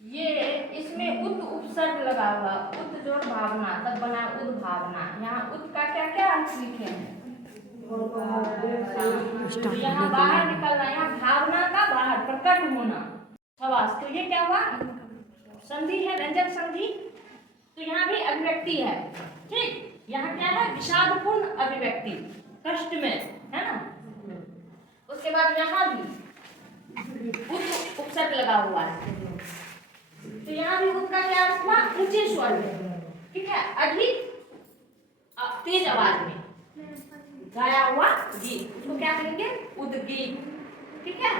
ये इसमें उत उपसर्ग लगा हुआ, उत जोड़ भावना तब बना उद्भावना। यहाँ उत का क्या क्या अर्थ लिखे हैं? यहाँ बाहर निकलना, यहाँ भावना का बाहर प्रकट होना। शाबाश। तो ये क्या हुआ? संधि है, व्यंजक संधि। तो यहाँ भी अभिव्यक्ति है, ठीक। यहाँ क्या है? विषादपूर्ण अभिव्यक्ति, कष्ट में, है ना। उसके बाद यहाँ भी उत उपसर्ग लगा हुआ है। तो यहाँ भी उत का क्या अर्थ हुआ? ऊंचे स्वर में, ठीक है, अधिक तेज आवाज में गाया हुआ गीत, उसको क्या कहेंगे? उद्गीत, ठीक है।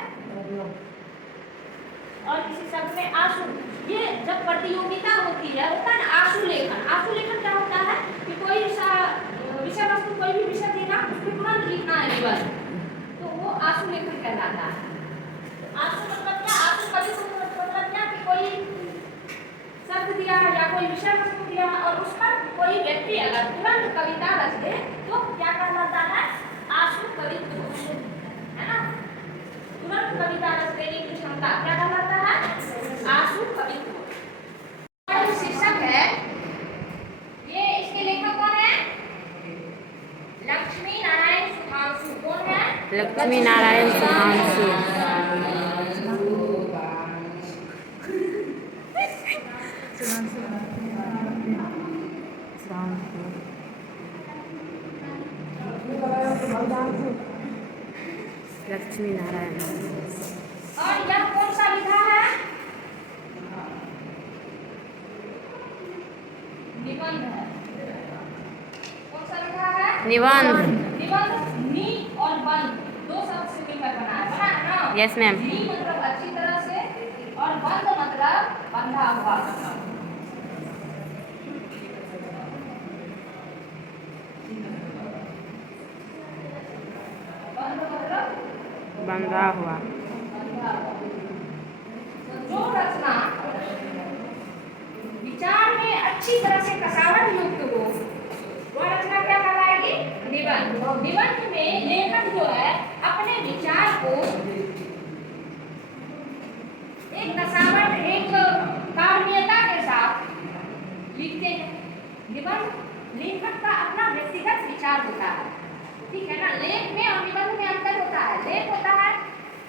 और किसी शब्द में आशु, ये जब प्रतियोगिता होती है, होता है ना आशु लेखन। आशु लेखन क्या होता है कि कोई विषय वस्तु, कोई भी विषय देना, उसको तुरंत लिखना है निबंध, तो वो आशु लेखन कहलाता है। आशु मतलब क्या? आशु कवि मतलब क्या कि कोई शब्द दिया या कोई विषय वस्तु दिया और उस पर कोई व्यक्ति अगर तुरंत कविता रच दे तो क्या कहलाता है? आशु कवित्व, है ना। तुरंत कविता रच देने की क्षमता क्या कहलाता है? आशु कवित्व। और शीर्षक है ये, इसके लेखक कौन है? लक्ष्मी नारायण सुधांशु। कौन है? लक्ष्मी नारायण सुधांशु। लक्ष्मी नारायण। और यह कौन सा विधा है? निबंध है। कौन सा विधा है? निबंध। निबंध नी और बंध दो शब्द से मिलकर बना है ना। Yes ma'am. नी मतलब अच्छी तरह से और बंध मतलब बंधा हुआ। बंधा हुआ। जो रचना विचार में अच्छी तरह से कसावट युक्त हो, वह रचना क्या कहलाएगी? निबंध। निबंध में लेखक जो है अपने विचार को एक कसावट, एक काव्यता के साथ लिखते हैं। निबंध लेखक का अपना व्यक्तिगत विचार होता है, ठीक है ना। लेख में और निबंध में अंतर होता है। लेख होता है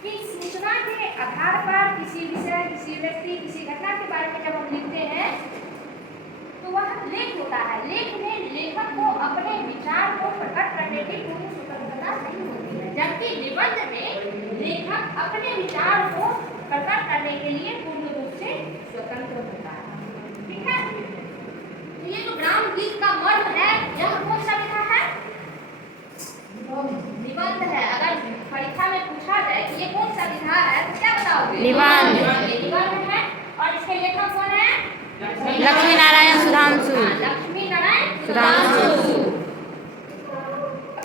कि सूचना के आधार पर किसी विषय, किसी व्यक्ति, किसी घटना के बारे में जब हम लिखते हैं तो वह लेख होता है। लेख में लेखक को अपने विचार को प्रकट करने की पूरी स्वतंत्रता नहीं होती है, जबकि निबंध में लेखक अपने विचार को प्रकट करने के लिए पूर्ण रूप से स्वतंत्र होता है, ठीक है। तो ये जो ग्राम गीत का मर्म है, यह कौन सा विधा है? निबंध है। अगर परीक्षा में पूछा जाए कि ये कौन सा विधा है तो क्या बताओगे? निबंध। निबंध है। और इसके लेखक कौन है? लक्ष्मी नारायण सुधांशु। लक्ष्मी नारायण सुधांशु।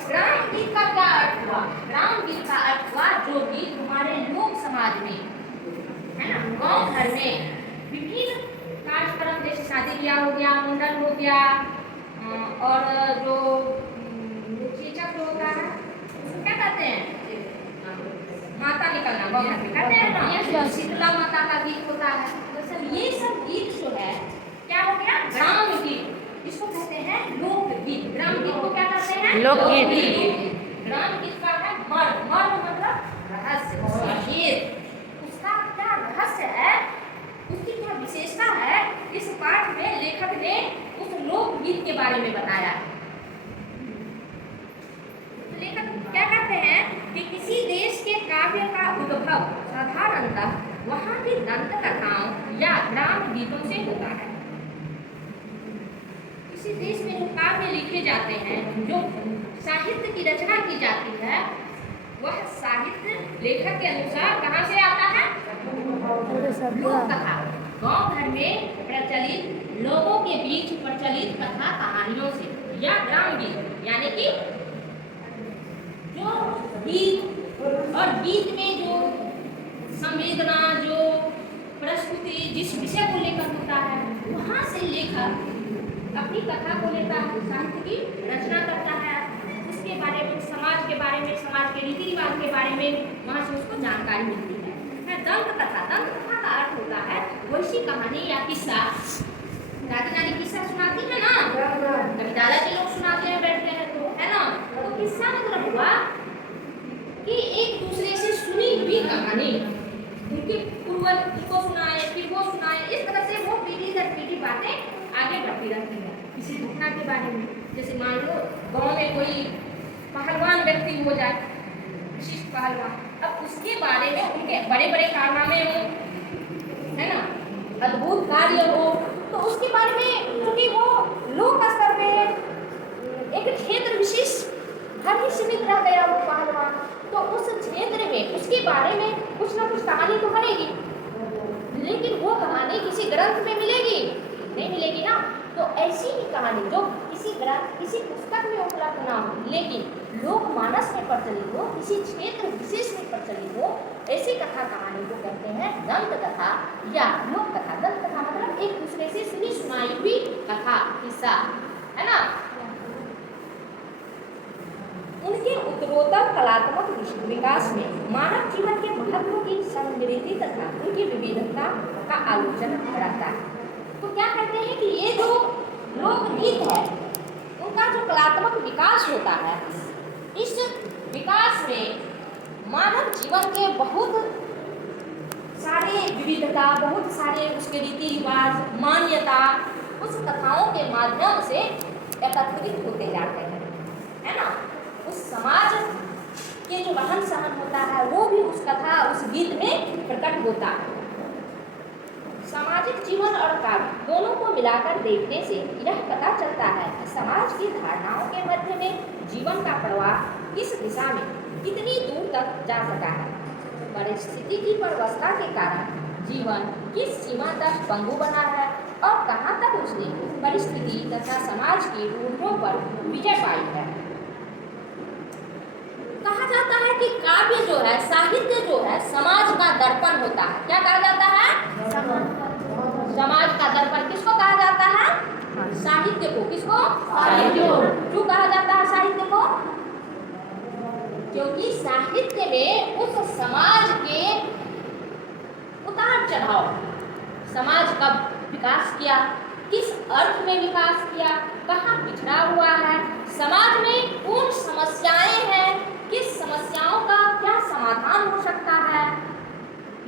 ग्राम गीत का क्या अर्थ हुआ? ग्राम गीत का अर्थ हुआ जो गीत हमारे लोक समाज में, है ना, गांव घर में विभिन्न कार्यक्रम, जैसे शादी ब्याह हो गया, मुंडन हो गया, और जो चीचक जो होता है उसको क्या कहते हैं? माता निकलना, गाँव घर में कहते हैं ना, शीतला माता का गीत होता है। तो सब ये सब गीत जो है क्या हो गया? ग्राम गीत। इसको कहते हैं लोकगीत। ग्राम गीत को क्या कहते हैं? लोकगीत। ग्राम गीत का है मर्म। मर्म मतलब रहस्य, उसका क्या रहस्य है, उसकी क्या विशेषता है, इस पाठ में लेखक ने उस लोकगीत के बारे में बताया। लेखक क्या कहते हैं कि किसी देश के काव्य का उद्भव साधारणतः वहाँ की दंत कथाओं या ग्राम गीतों से होता है। किसी देश में जो काव्य लिखे जाते हैं, जो साहित्य की रचना की जाती है, वह साहित्य लेखक के अनुसार कहाँ से आता है? लोक कथा, गाँव घर में प्रचलित, लोगों के बीच प्रचलित कथा कहानियों से, या ग्राम गीत यानी कि जो गीत, और गीत में जो संवेदना, जो प्रस्तुति, जिस विषय को लेकर होता है, वहाँ से लेखक अपनी कथा को लेता है, साहित्य की रचना करता है, उसके बारे में, समाज के बारे में, समाज के रीति रिवाज के बारे में वहाँ से उसको जानकारी मिलती है। दंत कथा, दंत कथा का अर्थ होता है वैसी कहानी या किस्सा दादी नानी किस्सा सुनाती है ना, कभी दादाजी लोग सुनाते हैं बैठते हैं तो, है ना। तो किस्सा मतलब हुआ कि एक दूसरे से सुनी हुई कहानी उनके पूर्वज उनको सुनाए, फिर वो सुनाए, इस तरह से वो पीढ़ी दर पीढ़ी बातें आगे बढ़ती रहती है। किसी घटना के बारे में, जैसे मान लो गांव में कोई पहलवान व्यक्ति हो जाए, विशिष्ट पहलवान, अब उसके बारे में उनके बड़े बड़े कारनामे हो, है ना, अद्भुत कार्य हो, तो उसके बारे में क्योंकि वो लोक स्तर पे एक क्षेत्र विशेष भर ही सीमित रह गया वो पहलवान, तो उस क्षेत्र में उसके बारे में कुछ ना कुछ कहानी तो बनेगी, लेकिन वो कहानी किसी ग्रंथ में मिलेगी नहीं मिलेगी ना। तो ऐसी ही कहानी जो किसी ग्रंथ किसी पुस्तक में उपलब्ध ना हो, लेकिन लोकमानस में प्रचलित हो, किसी क्षेत्र विशेष में प्रचलित हो, ऐसी कथा कहानी को कहते हैं दंत कथा या लोक कथा। दंत कथा मतलब एक दूसरे से सुनी सुनाई हुई कथा किस्सा, है ना। उनके उत्तरोत्तर कलात्मक विकास में मानव जीवन के महत्व की समृद्धि तथा उनकी विविधता का आलोचन रहता है। तो क्या कहते हैं कि ये जो लोकगीत है उनका जो कलात्मक विकास होता है, इस विकास में मानव जीवन के बहुत सारे विविधता, बहुत सारे उसके रीति रिवाज, मान्यता उस कथाओं के माध्यम से एकत्रित होते जाते हैं, है ना। उस समाज के जो रहन सहन होता है वो भी उस कथा उस गीत में प्रकट होता है। सामाजिक जीवन और काव्य दोनों को मिलाकर देखने से यह पता चलता है कि समाज की धारणाओं के मध्य में जीवन का प्रवाह किस दिशा में कितनी दूर तक जा सका है। परिस्थिति की परवस्था के कारण जीवन किस सीमा तक पंगु बना है और कहाँ तक उसने परिस्थिति तथा समाज की रूढ़ियों पर विजय पाई है। कहा जाता है कि काव्य जो है, साहित्य जो है, समाज का दर्पण होता है। क्या कहा जाता है? समाज का दर्पण। किसको कहा जाता है? साहित्य को। किसको? साहित्य को। क्यों कहा जाता है साहित्य को? क्योंकि साहित्य में उस समाज के उतार चढ़ाव, समाज का विकास किया, किस अर्थ में विकास किया, कहाँ पिछड़ा हुआ है, समाज में कौन समस्याएं हैं, किस समस्याओं का क्या समाधान हो सकता है,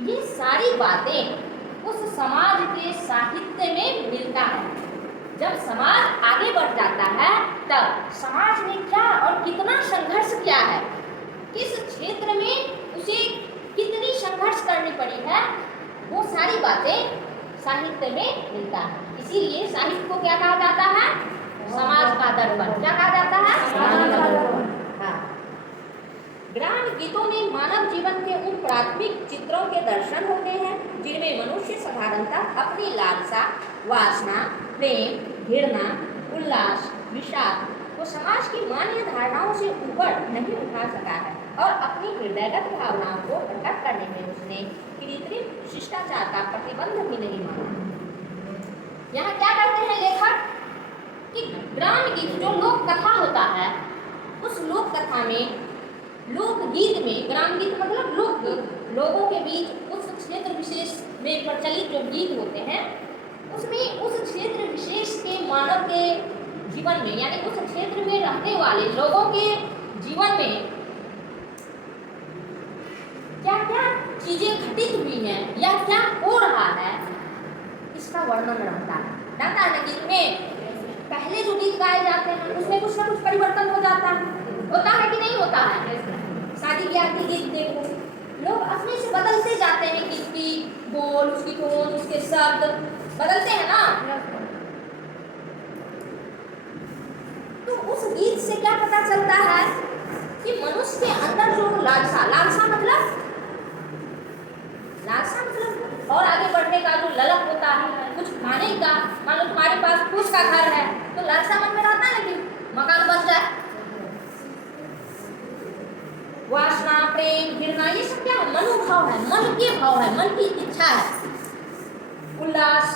ये सारी बातें उस समाज के साहित्य में मिलता है। जब समाज आगे बढ़ जाता है तब समाज ने क्या और कितना संघर्ष किया है, किस क्षेत्र में उसे कितनी संघर्ष करनी पड़ी है, वो सारी बातें साहित्य में मिलता है। इसीलिए साहित्य को क्या कहा जाता है? समाज का दर्पण। क्या कहा जाता है? समाज का दर्पण। हाँ। ग्राम गीतों में मानव जीवन के उन प्राथमिक चित्रों के दर्शन होते हैं जिनमें मनुष्य साधारणतः अपनी लालसा, वासना, प्रेम, घृणा, उल्लास, विषाद को समाज की मान्य धारणाओं से ऊपर नहीं उठा सका है और अपनी हृदयगत भावनाओं को प्रकट करने में उसने कृत्रिम शिष्टाचार का प्रतिबंध भी नहीं माना। यहाँ क्या करते हैं लेखक कि ग्राम गीत जो लोक कथा होता है, उस लोक कथा में, लोकगीत में, ग्राम गीत मतलब लोगों के बीच उस क्षेत्र विशेष में प्रचलित जो गीत होते हैं उसमें उस क्षेत्र विशेष के मानव के जीवन में, यानी उस क्षेत्र में रहने वाले लोगों के जीवन में क्या क्या चीजें घटित हुई हैं या क्या हो रहा है, इसका वर्णन रहता है। गीत में पहले जो गीत गाए जाते हैं उसमें कुछ ना कुछ परिवर्तन हो जाता है, होता है कि नहीं होता है? शादी ब्याह के गीत देखो, लोग अपने से बदलते जाते हैं, गीत की बोल, उसकी टोन, उसके शब्द बदलते हैं ना। तो उस गीत से क्या पता चलता है कि मनुष्य के अंदर जो लालसा, लालसा मतलब और आगे बढ़ने का जो ललक होता है, कुछ खाने का, मान लो तुम्हारे पास कुछ का घर है तो लालसा मन में रहता है कि मकान बन जाए। वासना, प्रेम, घृणा, ये सब क्या है? मनोभाव है, मन के भाव है, मन की इच्छा है। उल्लास,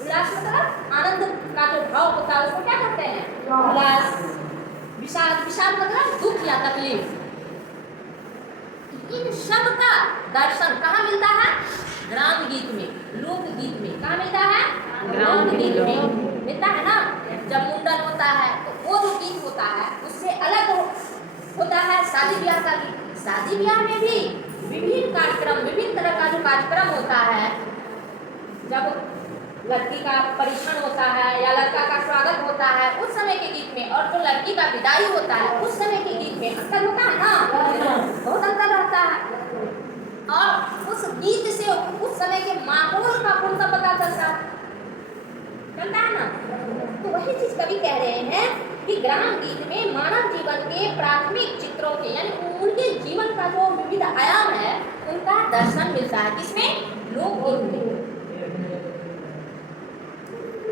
उल्लास मतलब आनंद का जो भाव होता है उसको क्या कहते हैं? उल्लास। विषाद, विषाद मतलब दुख या तकलीफ। इन सब का दर्शन कहाँ मिलता है? ग्राम गीत में, लोक गीत में। कहाँ मिलता है? ग्राम लोक गीत गीत में मिलता है ना। जब मुंडन होता है तो वो जो गीत होता है उससे अलग होता है शादी ब्याह का गीत। शादी ब्याह में भी विभिन्न कार्यक्रम, विभिन्न तरह का जो कार्यक्रम होता है, जब लड़की का परीक्षण होता है या लड़का का स्वागत होता है उस समय के गीत में, और जो लड़की का विदाई होता है उस समय के गीत में अंतर होता है ना, बहुत अंतर रहता है। और उस गीत से उस समय के माहौल का पूर्णता पता चलता है ना। तो वही चीज कवि कह रहे हैं कि ग्राम गीत में मानव जीवन के प्राथमिक चित्रों के, यानी उनके जीवन का जो विविध आयाम है उनका दर्शन मिलता है। किसमें? लोकगीत में।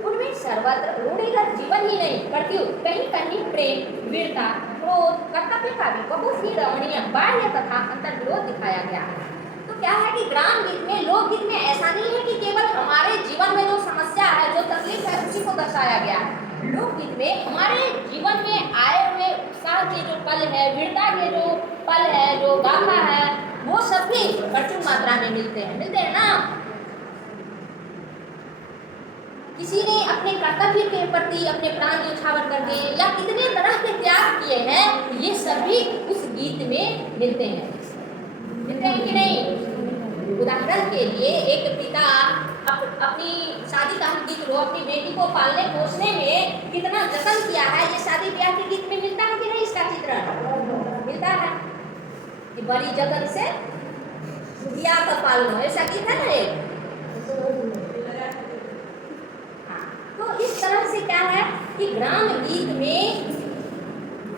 उनमें सर्वत्र रूढ़िगत जीवन ही नहीं, बल्कि कहीं कहीं प्रेम, वीरता, क्रोध, कर्तव्य का भी बहुत ही रमणीय बाह्य तथा अंतर्विरोध दिखाया गया है। तो क्या है कि ग्राम गीत में, लोकगीत में ऐसा नहीं है कि केवल हमारे जीवन में जो समस्या है, जो तकलीफ है, उसी को दर्शाया गया है। लोकगीत में हमारे जीवन में आए हुए उत्साह के जो पल है, वीरता के जो पल है, जो गाथा है, वो सब भी प्रचुर मात्रा में मिलते हैं ना। किसी ने अपने कर्तव्य के प्रति अपने प्राण न्यौछावर कर दिए या कितने तरह के त्याग किए हैं, ये सभी उस गीत में मिलते हैं कि नहीं। उदाहरण के लिए एक पिता अपनी शादी का हम गीत लो, अपनी बेटी को पालने पोसने में कितना जतन किया है, ये शादी ब्याह के गीत में मिलता है कि नहीं? इसका चित्रण मिलता है कि बड़ी जतन से दिया का पालना, ऐसा गीत है ना एक। तो इस तरह से क्या है कि ग्राम गीत में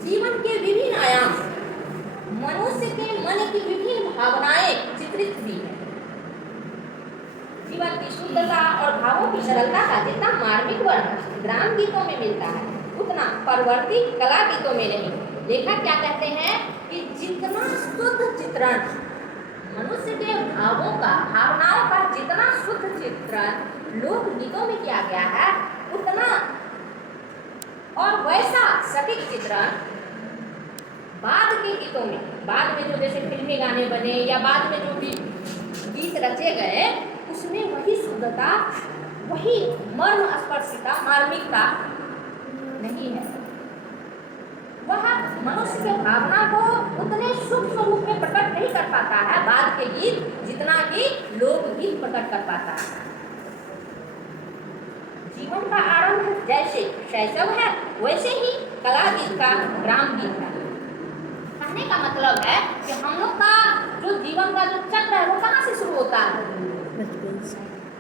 जीवन के विभिन्न आयाम, मनुष्य के मन की विभिन्न भावनाएं चित्रित हुई है। जीवन की शुद्धता और भावों की सरलता का जितना मार्मिक वर्णन ग्राम गीतों में मिलता है, उतना परवर्ती कला गीतों में नहीं। लेखक क्या कहते हैं कि जितना शुद्ध चित्रण मनुष्य के भावों का, भावनाओं का जितना शुद्ध चित्रण लोक गीतों में किया गया है, उतना और वैसा सटीक चित्रण बाद के गीतों में, बाद में जो जैसे फिल्मी गाने बने या बाद में जो भी गीत रचे गए, उसमें वही शुद्धता, वही मर्म स्पर्शिता, मार्मिकता नहीं है। वह मनुष्य के भावना को उतने सूक्ष्म रूप में प्रकट नहीं कर पाता है बाद के गीत, जितना कि लोकगीत प्रकट कर पाता है। जीवन का आरंभ जैसे शैशव है, वैसे ही कला गीत का ग्राम गीत है। कहने का मतलब है कि हम लोग का जो जीवन का जो चक्र है वो कहाँ से शुरू होता है?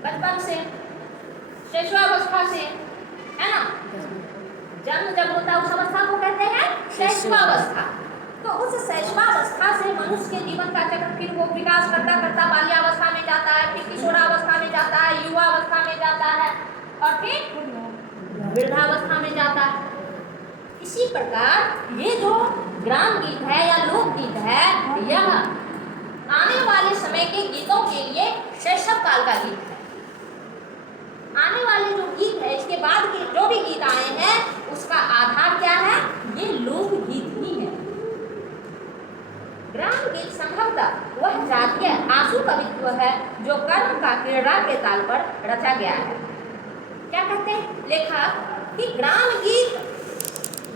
बचपन से, शैशवावस्था से, है ना। जन्म जब होता है उस अवस्था को कहते हैं शैशवावस्था। तो उस शैशवावस्था से मनुष्य के जीवन का चक्र फिर वो विकास करता करता बाल्यावस्था में जाता है, फिर किशोरावस्था में जाता है, युवावस्था में जाता है और फिर वृद्धावस्था में जाता है। इसी प्रकार ये जो ग्राम गीत है या लोक गीत है, यह आने वाले समय के गीतों के लिए शैशव काल का गीत है। आने वाले जो गीत है, इसके बाद के जो भी गीत आए हैं, उसका आधार क्या है? ये लोक गीत ही है। ग्राम गीत संभवतः वह जातीय आंसू कवित्व है जो कर्म का क्रीड़ा के ताल पर रचा गया है। क्या कहते हैं लेखक कि ग्राम गीत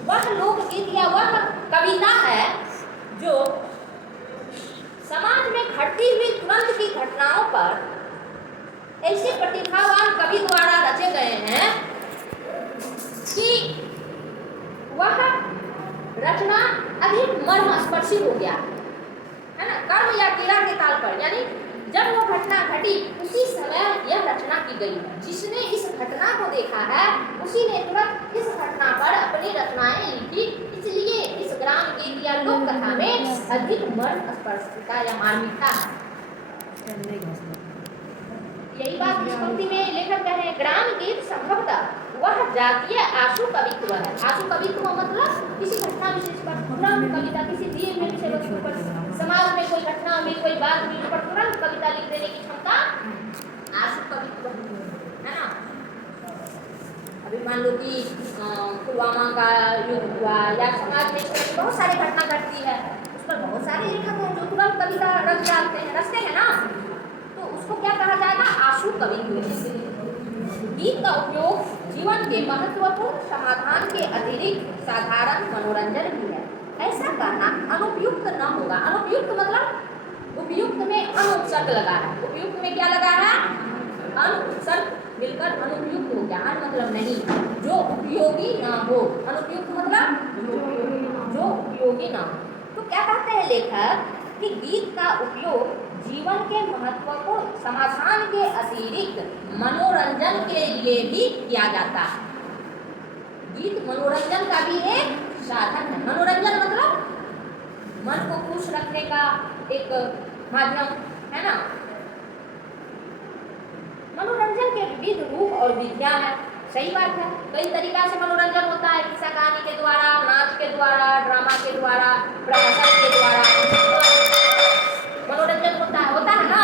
वह लोकगीत या वह कविता है जो समाज में घटती हुई तुरंत की घटनाओं पर ऐसे प्रतिभावान कवि द्वारा रचे गए हैं कि वह रचना अधिक मर्मस्पर्शी हो गया है ना। कर्म या क्रीड़ा के ताल पर, यानी जब वो घटना घटी उसी समय यह रचना की गई है। जिसने इस घटना को देखा है उसी ने तुरंत इस घटना पर अपनी रचनाएं लिखी। इसलिए इस ग्राम गीत या लोक कथा में अधिक मर्मस्पर्शिता या मार्मिकता है। यही बात इस पंक्ति में लेखक कह रहे हैं, ग्राम गीत संभवतः वह जातीय आशु कवित्व है। आशु कवित्व मतलब किसी घटना विशेष पर तुरंत कविता, किसी दिए हुए विषय वस्तु पर, समाज में कोई घटना हुई, कोई बात हुई, उस पर तुरंत कविता लिख देने की क्षमता आशु कवित्व है ना। अभी मान लो कि पुलवामा का युद्ध हुआ या समाज में बहुत सारी घटना घटती है, उस पर बहुत सारे लेखक हैं जो तुरंत कविता रच डालते हैं, रचते हैं ना। तो उसको क्या कहा आशु कवि हुए। गीत का उपयोग जीवन के महत्वपूर्ण समाधान के अतिरिक्त साधारण मनोरंजन भी है। ऐसा कहना अनुपयुक्त न होगा। अनुपयुक्त मतलब उपयुक्त में अनुपसर्ग लगा है। उपयुक्त में क्या लगा है? अनुपसर्ग मिलकर अनुपयुक्त हो गया। मतलब नहीं, जो उपयोगी ना हो। अनुपयुक्त मतलब जो उपयोगी ना हो। तो क्या कहते हैं लेखक कि गीत का उपयोग जीवन के महत्वपूर्ण समाधान के अतिरिक्त मनोरंजन के लिए भी किया जाता है। गीत मनोरंजन का भी एक साधन है। मनोरंजन मतलब मन को खुश रखने का एक माध्यम है ना। मनोरंजन के विविध रूप और विधियां हैं। सही बात है, कई तरीका से मनोरंजन होता है। किस्सा कहानी के द्वारा, नाच के द्वारा, ड्रामा के द्वारा, प्रहसन के द्वारा मनोरंजन होता है ना।